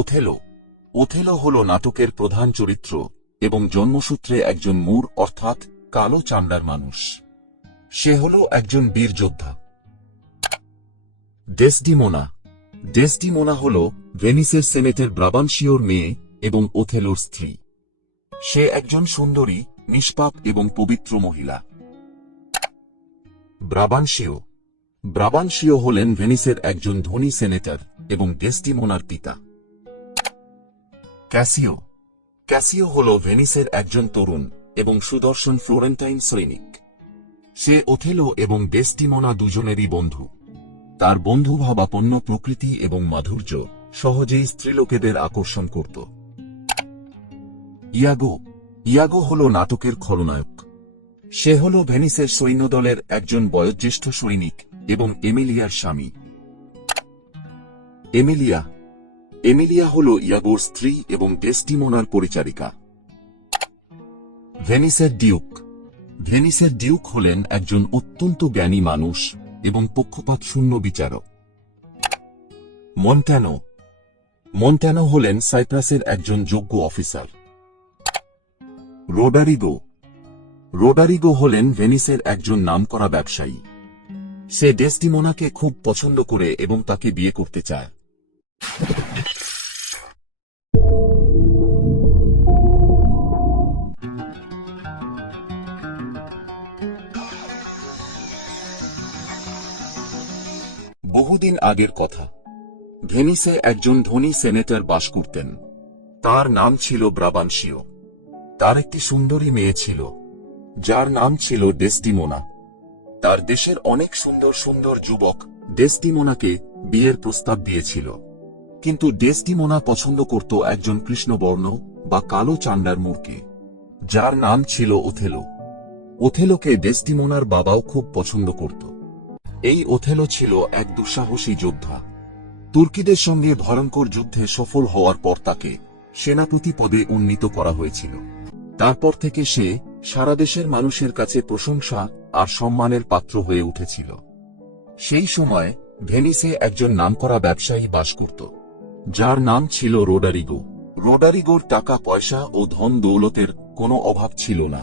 Othello Othello হল নাটকের প্রধান চরিত্র এবং জন্মসূত্রে একজন মুর অর্থাৎ কালো চামড়ার মানুষ। সে হল একজন বীর যোদ্ধা। ডেসডিমোনা ডেসডিমোনা হল ভেনিসের সেনেটের ব্রাবানশীয়র মেয়ে এবং ওথেলোর স্ত্রী। সে একজন সুন্দরী, নিষ্পাপ এবং পবিত্র মহিলা। ব্রাবানশীয় ব্রাবানশীয় হলেন ভেনিসের একজন ধনী সেনেটর এবং ডেসডিমোনার পিতা। ক্যাসিও ক্যাসিও হল ভেনিসের একজন তরুণ এবং সুদর্শন ফ্লোরেন্টাইন সৈনিক। সে ওথেলো এবং ডেসডিমোনা দুজনেরই বন্ধু। তার বন্ধুভাবাপন্ন প্রকৃতি এবং মাধুর্য সহজেই স্ত্রীলোকেদের আকর্ষণ করত। ইয়াগো ইয়াগো হল নাটকের খলনায়ক। সে হল ভেনিসের সৈন্যদলের একজন বয়োজ্যেষ্ঠ সৈনিক এবং এমিলিয়ার স্বামী। এমিলিয়া এমিলিয়া হল ইয়াগোর স্ত্রী এবং ডেসডিমোনার পরিচারিকা। ভেনিসের ডিউক ভেনিসের ডিউক হলেন একজন অত্যন্ত জ্ঞানী মানুষ এবং পক্ষপাত শূন্য বিচারক। মন্টানো মন্টানো হলেন সাইপ্রাসের একজন যোগ্য অফিসার। রোডারিগো রোডারিগো হলেন ভেনিসের একজন নামকরা ব্যবসায়ী। সে ডেসডিমোনাকে খুব পছন্দ করে এবং তাকে বিয়ে করতে চায়। বহুদিন আগের কথা। ভেনিসে একজন ধনী সেনেটর বাস করতেন। তার নাম ছিল ব্রাবানশীয়। তার একটি সুন্দরী মেয়ে ছিল, যার নাম ছিল ডেসডিমোনা। তার দেশের অনেক সুন্দর সুন্দর যুবক ডেসডিমোনাকে বিয়ের প্রস্তাব দিয়েছিল, কিন্তু ডেসডিমোনা পছন্দ করত একজন কৃষ্ণবর্ণ বা কালো চামড়ার মুরকে, যার নাম ছিল ওথেলো। ওথেলোকে ডেসডিমোনার বাবাও খুব পছন্দ করত। এই ওথেলো ছিল এক দুঃসাহসী যোদ্ধা। তুর্কিদের সঙ্গে ভয়ঙ্কর যুদ্ধে সফল হওয়ার পর তাকে সেনাপতি পদে উন্নীত করা হয়েছিল। তারপর থেকে সে সারা দেশের মানুষের কাছে প্রশংসা আর সম্মানের পাত্র হয়ে উঠেছিল। সেই সময় ভেনিসে একজন নামকরা ব্যবসায়ী বাস করত, যার নাম ছিল রোডারিগো। রোডারিগোর টাকা পয়সা ও ধন দৌলতের কোনো অভাব ছিল না।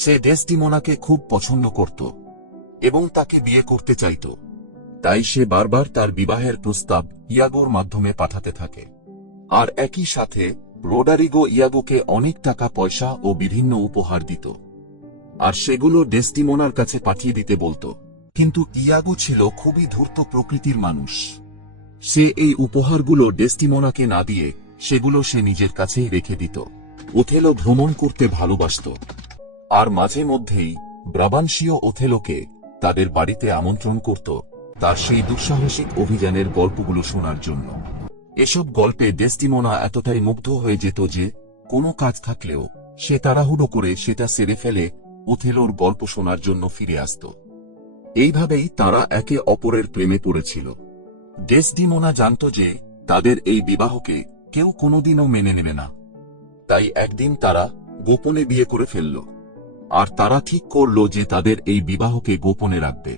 সে ডেসডিমোনাকে খুব পছন্দ করত এবং তাকে বিয়ে করতে চাইত। তাই সে বারবার তার বিবাহের প্রস্তাব ইয়াগোর মাধ্যমে পাঠাতে থাকে। আর একই সাথে রোডারিগো ইয়াগোকে অনেক টাকা পয়সা ও বিভিন্ন উপহার দিত, আর সেগুলো ডেসডিমোনার কাছে পাঠিয়ে দিতে বলত। কিন্তু ইয়াগো ছিল খুবই ধূর্ত প্রকৃতির মানুষ। সে এই উপহারগুলো ডেসডিমোনাকে না দিয়ে সেগুলো সে নিজের কাছেই রেখে দিত। ওথেলো ভ্রমণ করতে ভালোবাসত, আর মাঝে মধ্যেই ব্রাবানশীয় ওথেলোকে তাদের বাড়িতে আমন্ত্রণ করত তার সেই দুঃসাহসিক অভিযানের গল্পগুলো শোনার জন্য। এসব গল্পে ডেসডিমোনা এতটাই মুগ্ধ হয়ে যেত যে কোনো কাজ থাকলেও সে তাড়াহুড়ো করে সেটা সেরে ফেলে ওথেলোর গল্প শোনার জন্য ফিরে আসত। এইভাবেই তারা একে অপরের প্রেমে পড়েছিল। ডেসডিমোনা জানত যে তাদের এই বিবাহকে কেউ কোনোদিনও মেনে নেবে না। তাই একদিন তারা গোপনে বিয়ে করে ফেলল, আর তারা ঠিক করল যে তাদের এই বিবাহকে গোপনে রাখবে।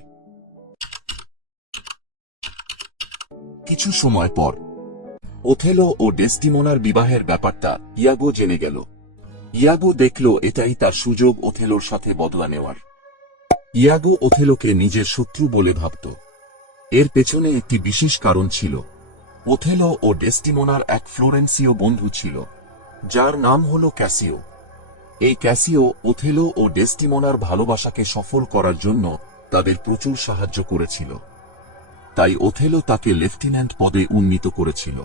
কিছু সময় পর ওথেলো ও ডেসডিমোনার বিবাহের ব্যাপারটা ইয়াগো জেনে গেল। ইয়াগো দেখল এটাই তার সুযোগ ওথেলোর সাথে বদলা নেওয়ার। ইয়াগো ওথেলোকে নিজের শত্রু বলে ভাবত। এর পেছনে একটি বিশেষ কারণ ছিল। ওথেলো ও ডেসডিমোনার এক ফ্লোরেন্সীয় বন্ধু ছিল, যার নাম হল ক্যাসিও। এই ক্যাসিও ওথেলো ও ডেসডিমোনার ভালোবাসাকে সফল করার জন্য তাদের প্রচুর সাহায্য করেছিল। তাই ওথেলো তাকে লেফটেন্যান্ট পদে উন্নীত করেছিল।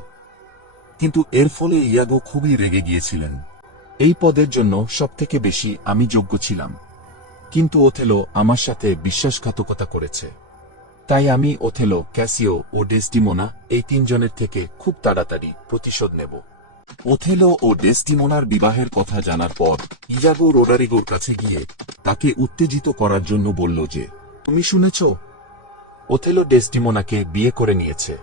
কিন্তু এর ফলে ইয়াগো খুবই রেগে গিয়েছিলেন। এই পদের জন্য সবথেকে বেশি আমি যোগ্য ছিলাম, কিন্তু ওথেলো আমার সাথে বিশ্বাসঘাতকতা করেছে। তাই আমি ওথেলো, ক্যাসিও ও ডেসডিমোনা এই তিনজনের থেকে খুব তাড়াতাড়ি প্রতিশোধ নেব। ওথেলো ও ডেসডিমোনার বিবাহের কথা জানার পর ইয়াগো রোডারিগোর কাছে গিয়ে তাকে উত্তেজিত করার জন্য বলল যে, তুমি শুনেছ, ওথেলো ডেসডিমোনাকে বিয়ে করে নিয়েছে।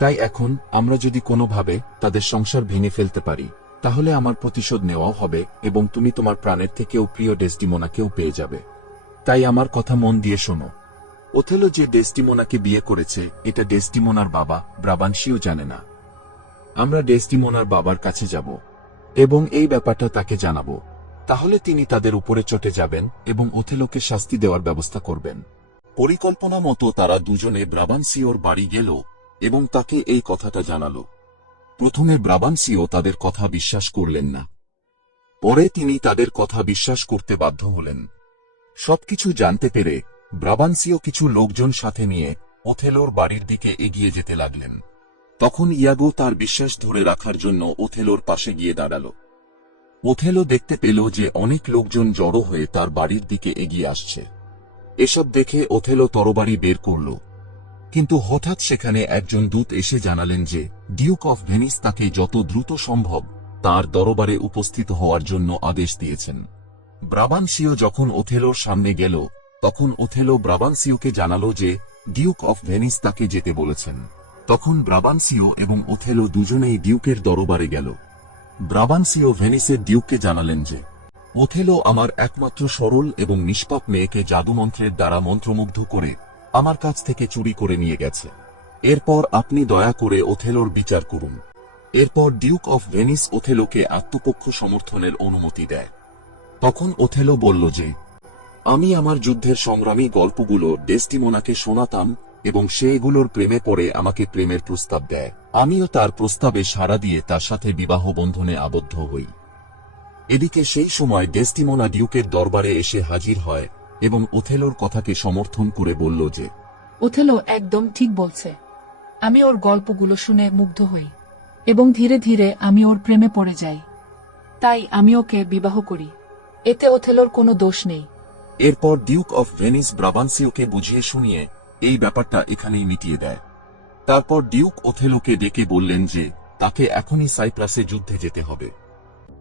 তাই এখন আমরা যদি কোনোভাবে তাদের সংসার ভেঙে ফেলতে পারি, তাহলে আমার প্রতিশোধ নেওয়াও হবে এবং তুমি তোমার প্রাণের থেকেও প্রিয় ডেসডিমোনাকেও পেয়ে যাবে। তাই আমার কথা মন দিয়ে শোনো। ওথেলো যে ডেসডিমোনাকে বিয়ে করেছে এটা ডেসডিমোনার বাবা ব্রাবানশীও জানে না। আমরা ডেসটিমোনার বাবার কাছে যাব এবং এই ব্যাপারটা তাকে জানাব। তাহলে তিনি তাদের উপরে চটে যাবেন এবং ওথেলোকে শাস্তি দেওয়ার ব্যবস্থা করবেন। পরিকল্পনা মতো তারা দুজনে ব্রাবান্সিওর বাড়ি গেল এবং তাকে এই কথাটা জানাল। প্রথমে ব্রাবান্সিও তাদের কথা বিশ্বাস করলেন না। পরে তিনি তাদের কথা বিশ্বাস করতে বাধ্য হলেন। সবকিছু জানতে পেরে ব্রাবান্সিও কিছু লোকজন সাথে নিয়ে ওথেলোর বাড়ির দিকে এগিয়ে যেতে লাগলেন। তখন ইয়াগো তার বিশ্বাস ধরে রাখার জন্য ওথেলোর পাশে গিয়ে দাঁড়াল। ওথেলো দেখতে পেল যে অনেক লোকজন জড়ো হয়ে তার বাড়ির দিকে এগিয়ে আসছে। এসব দেখে ওথেলো তরবারি বের করল, কিন্তু হঠাৎ সেখানে একজন দূত এসে জানালেন যে ডিউক অফ ভেনিস তাকে যত দ্রুত সম্ভব তার দরবারে উপস্থিত হওয়ার জন্য আদেশ দিয়েছেন। ব্রাবান্সিও যখন ওথেলোর সামনে গেল, তখন ওথেলো ব্রাবান্সিওকে জানাল যে ডিউক অফ ভেনিস তাকে যেতে বলেছেন। তখন ব্রাবান্সিও এবং ওথেলো দুজনেই ডিউকের দরবারে গেল। ব্রাবান্সিও ভেনিসের ডিউককে জানালেন যে ওথেলো আমার একমাত্র সরল এবং নিষ্পাপ মেয়েকে জাদুমন্ত্রের দ্বারা মন্ত্রমুগ্ধ করে আমার কাছ থেকে চুরি করে নিয়ে গেছে। এরপর আপনি দয়া করে ওথেলোর বিচার করুন। এরপর ডিউক অফ ভেনিস ওথেলোকে আত্মপক্ষ সমর্থনের অনুমতি দেয়। তখন ওথেলো বলল যে আমি আমার যুদ্ধের সংগ্রামী গল্পগুলো ডেসটিমোনাকে শোনাতাম এবং সে এগুলোর প্রেমে পড়ে আমাকে প্রেমের প্রস্তাব দেয়। আমিও তার প্রস্তাবে সাড়া দিয়ে তার সাথে বিবাহ বন্ধনে আবদ্ধ হই। এদিকে সেই সময় ডেসটিমোনা ডিউকের দরবারে এসে হাজির হয় এবং ওথেলোর কথাকে সমর্থন করে বলল যে ওথেলো একদম ঠিক বলছে। আমি ওর গল্পগুলো শুনে মুগ্ধ হই এবং ধীরে ধীরে আমি ওর প্রেমে পড়ে যাই। তাই আমি ওকে বিবাহ করি। এতে ওথেলোর কোনো দোষ নেই। এরপর ডিউক অফ ভেনিস ব্রাবান্সিওকে বুঝিয়ে শুনিয়ে এই ব্যাপারটা এখানেই মিটিয়ে দেয়। তারপর ডিউক ওথেলোকে ডেকে বললেন যে তাকে এখনই সাইপ্রাসে যুদ্ধে যেতে হবে,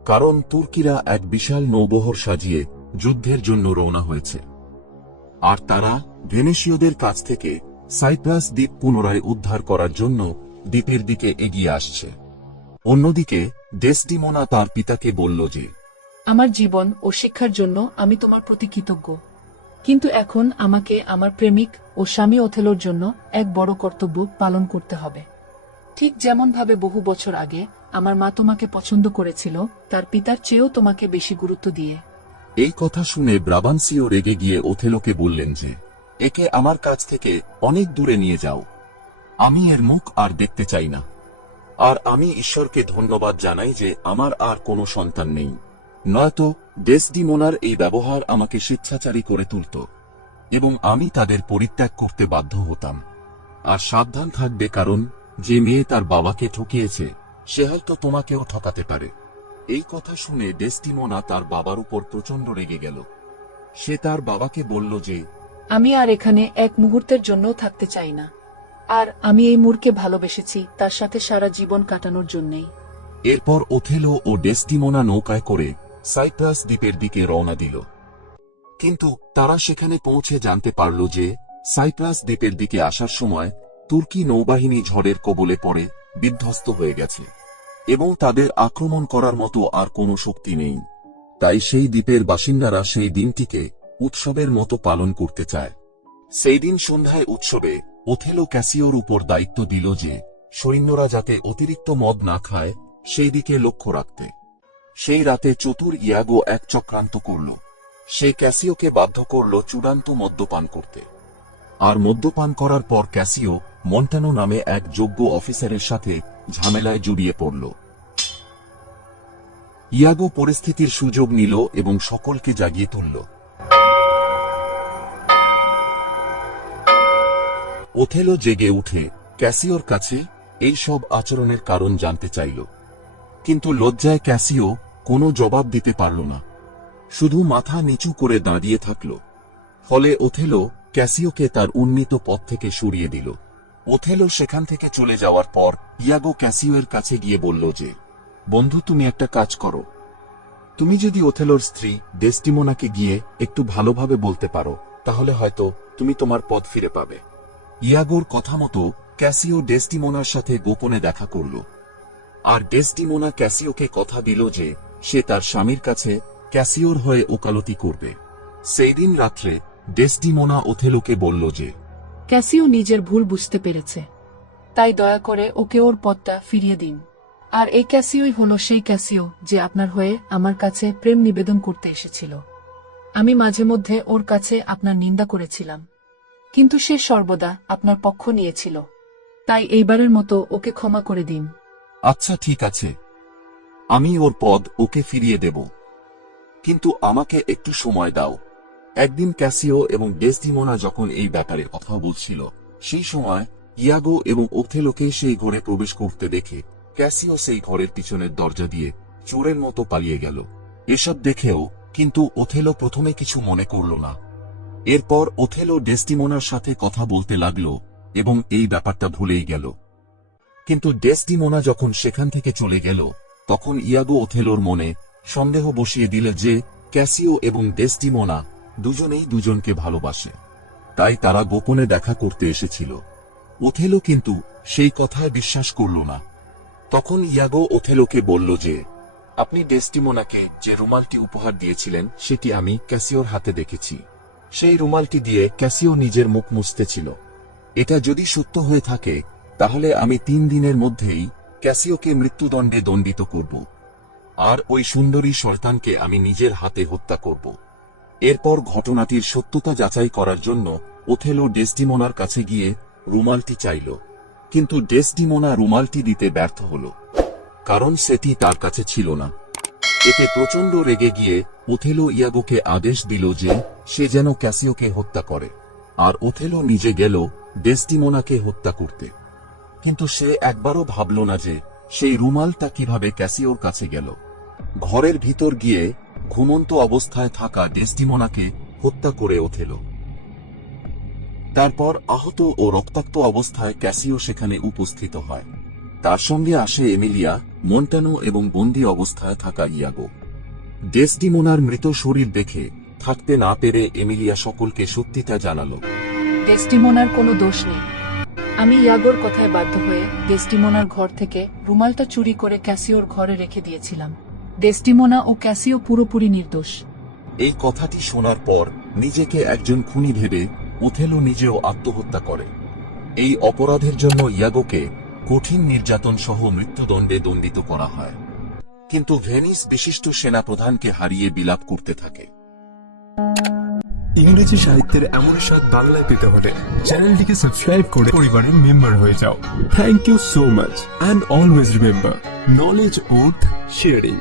কারণ তুর্কিরা এক বিশাল নৌবহর সাজিয়ে যুদ্ধের জন্য রওনা হয়েছে, আর তারা ভেনেশীয়দের কাছ থেকে সাইপ্রাস দ্বীপ পুনরায় উদ্ধার করার জন্য দ্বীপের দিকে এগিয়ে আসছে। অন্যদিকে ডেসটিমোনা তার পিতাকে বলল যে আমার জীবন ও শিক্ষার জন্য আমি তোমার প্রতি কৃতজ্ঞ, কিন্তু এখন আমাকে আমার প্রেমিক ও স্বামী ওথেলোর জন্য এক বড় কর্তব্য পালন করতে হবে। ঠিক যেমনভাবে বহু বছর আগে আমার মা তোমাকে পছন্দ করেছিল, তার পিতার চেয়েও তোমাকে বেশি গুরুত্ব দিয়ে। এই কথা শুনে ব্রাবান্সিও রেগে গিয়ে ওথেলোকে বললেন যে একে আমার কাছ থেকে অনেক দূরে নিয়ে যাও। আমি এর মুখ আর দেখতে চাই না। আর আমি ঈশ্বরকে ধন্যবাদ জানাই যে আমার আর কোনো সন্তান নেই, নয়তো ডেসডিমোনার এই ব্যবহার আমাকে স্বেচ্ছাচারী করে তুলত এবং আমি তাদের পরিত্যাগ করতে বাধ্য হতাম। আর সাবধান থাকবে, কারণ যে মেয়ে তার বাবাকে ঠকিয়েছে সে হয়তো তোমাকেও ঠকাতে পারে। এই কথা শুনে ডেসটিমোনা তার বাবার উপর প্রচণ্ড রেগে গেল। সে তার বাবাকে বলল যে আমি আর এখানে এক মুহূর্তের জন্য থাকতে চাই না, আর আমি এই মূর্খকে ভালোবেসেছি তার সাথে সারা জীবন কাটানোর জন্যেই। এরপর ওথেলো ও ডেসটিমোনা নৌকায় করে সাইপ্রাস দ্বীপের দিকে রওনা দিল। কিন্তু তারা সেখানে পৌঁছে জানতে পারল যে সাইপ্রাস দ্বীপের দিকে আসার সময় তুর্কি নৌবাহিনী ঝড়ের কবলে পড়ে বিধ্বস্ত হয়ে গেছে এবং তাদের আক্রমণ করার মতো আর কোনো শক্তি নেই। তাই সেই দ্বীপের বাসিন্দারা সেই দিনটিকে উৎসবের মতো পালন করতে চায়। সেই দিন সন্ধ্যায় উৎসবে ওথেলো ক্যাসিওর উপর দায়িত্ব দিল যে সৈন্যরা যাতে অতিরিক্ত মদ না খায় সেই দিকে লক্ষ্য রাখতে। সেই রাতে চতুর ইয়াগো এক চক্রান্ত করল। সে ক্যাসিওকে বাধ্য করল চূড়ান্ত মদ্যপান করতে। আর মদ্যপান করার পর ক্যাসিও মন্টানো নামে এক যোগ্য অফিসারের সাথে ঝামেলায় জড়িয়ে পড়ল। ইয়াগো পরিস্থিতির সুযোগ নিল এবং সকলকে জাগিয়ে তুলল। ওথেলো জেগে উঠে ক্যাসিওর কাছে এই সব আচরণের কারণ জানতে চাইল, কিন্তু লজ্জায় ক্যাসিও কোনো জবাব দিতে পারল না, শুধু মাথা নিচু করে দাঁড়িয়ে থাকল। ফলে ওথেলো ক্যাসিওকে তার উন্নীত পথ থেকে সরিয়ে দিল। ওথেলো সেখান থেকে চলে যাওয়ার পর ইয়াগো ক্যাসিওর কাছে গিয়ে বলল যে বন্ধু, তুমি একটা কাজ করো। তুমি যদি ওথেলোর স্ত্রী ডেসটিমোনাকে গিয়ে একটু ভালোভাবে বলতে পারো, তাহলে হয়তো তুমি তোমার পথ ফিরে পাবে। ইয়াগোর কথা মতো ক্যাসিও ডেসটিমোনার সাথে গোপনে দেখা করল। আর ডেসটিমোনা ক্যাসিওকে কথা দিল যে সে তার স্বামীর কাছে ক্যাসিওর হয়ে ওকালতি করবে। সেই দিন রাত্রে ডেসটিমোনা ওথেলোকে বলল যে ক্যাসিও নিজের ভুল বুঝতে পেরেছে, তাই দয়া করে ওকে ওর পথটা ফিরিয়ে দিন। আর এই ক্যাসিওই হলো সেই ক্যাসিও যে আপনার হয়ে আমার কাছে প্রেম নিবেদন করতে এসেছিল। আমি মাঝে মধ্যে ওর কাছে আপনার নিন্দা করেছিলাম, কিন্তু সে সর্বদা আপনার পক্ষ নিয়েছিল। তাই এইবারের মতো ওকে ক্ষমা করে দিন। আচ্ছা ঠিক আছে, আমি ওর পদ ওকে ফিরিয়ে দেব, কিন্তু আমাকে একটু সময় দাও। একদিন ক্যাসিও এবং ডেসডিমোনা যখন এই ব্যাপারে কথা বলছিল, সেই সময় ইয়াগো এবং ওথেলোকে সেই ঘরে প্রবেশ করতে দেখে ক্যাসিও সেই ঘরের পিছনের দরজা দিয়ে চোরের মতো পালিয়ে গেল। এসব দেখেও কিন্তু ওথেলো প্রথমে কিছু মনে করল না। এরপর ওথেলো ডেসডিমোনার সাথে কথা বলতে লাগল এবং এই ব্যাপারটা ভুলেই গেল। কিন্তু ডেসডিমোনা যখন সেখান থেকে চলে গেল, তখন ইয়াগো ওথেলোর মনে সন্দেহ বসিয়ে দিল যে ক্যাসিও এবং ডেসডিমোনা দুজনেই দুজনকে ভালোবাসে, তাই তারা গোপনে দেখা করতে এসেছিল। ওথেলো কিন্তু সেই কথায় বিশ্বাস করল না। তখন ইয়াগো ওথেলোকে বলল যে, আপনি ডেসডিমোনাকে যে রুমালটি উপহার দিয়েছিলেন সেটি আমি ক্যাসিওর হাতে দেখেছি। সেই রুমালটি দিয়ে ক্যাসিও নিজের মুখ মুছতেছিল। এটা যদি সত্য হয়ে থাকে, তাহলে আমি 3 দিনের মধ্যেই ক্যাসিওকে মৃত্যুদণ্ডে দণ্ডিত করব, আর ওই সুন্দরী শয়তানকে আমি নিজের হাতে হত্যা করব। এরপর ঘটনাটির সত্যতা যাচাই করার জন্য ওথেলো ডেসডিমোনার কাছে গিয়ে রুমালটি চাইল, কিন্তু ডেসডিমোনা রুমালটি দিতে ব্যর্থ হল, কারণ সেটি তার কাছে ছিল না। এতে প্রচণ্ড রেগে গিয়ে ওথেলো ইয়াগোকে আদেশ দিল যে সে যেন ক্যাসিওকে হত্যা করে, আর ওথেলো নিজে গেল ডেসডিমোনাকে হত্যা করতে। কিন্তু সে একবারও ভাবল না যে সেই রুমালটা কিভাবে ক্যাসিওর কাছে গেল। ঘরের ভিতর গিয়ে ঘুমন্ত অবস্থায় থাকা ডেসডিমোনাকে হত্যা করে ওথেলো। তারপর আহত ও রক্তাক্ত অবস্থায় ক্যাসিও সেখানে উপস্থিত হয়। তার সঙ্গে আসে এমিলিয়া, মন্টানো এবং বন্দী অবস্থায় থাকা ইয়াগো। ডেসডিমোনার মৃত শরীর দেখে থাকতে না পেরে এমিলিয়া সকলকে সত্যিটা জানাল। ডেসডিমোনার কোনো দোষ নেই। আমি ইয়াগোর কথায় বাধ্য হয়ে ডেসডিমোনার ঘর থেকে রুমালটা চুরি করে ক্যাসিওর ঘরে রেখে দিয়েছিলাম। ডেসডিমোনা ও ক্যাসিও পুরোপুরি নির্দোষ। এই কথাটি শোনার পর নিজেকে একজন খুনি ভেবে ওথেলো নিজেও আত্মহত্যা করে। এই অপরাধের জন্য ইয়াগোকে কঠিন নির্যাতন সহ মৃত্যুদণ্ডে দণ্ডিত করা হয়। কিন্তু ভেনিস বিশিষ্ট সেনাপ্রধানকে হারিয়ে বিলাপ করতে থাকে। ইংরেজি সাহিত্যের এমন স্বাদ বাংলায় পেতে হলে চ্যানেলটিকে সাবস্ক্রাইব করে পরিবারের মেম্বার হয়ে যাও। Thank you so much and always remember, knowledge with sharing.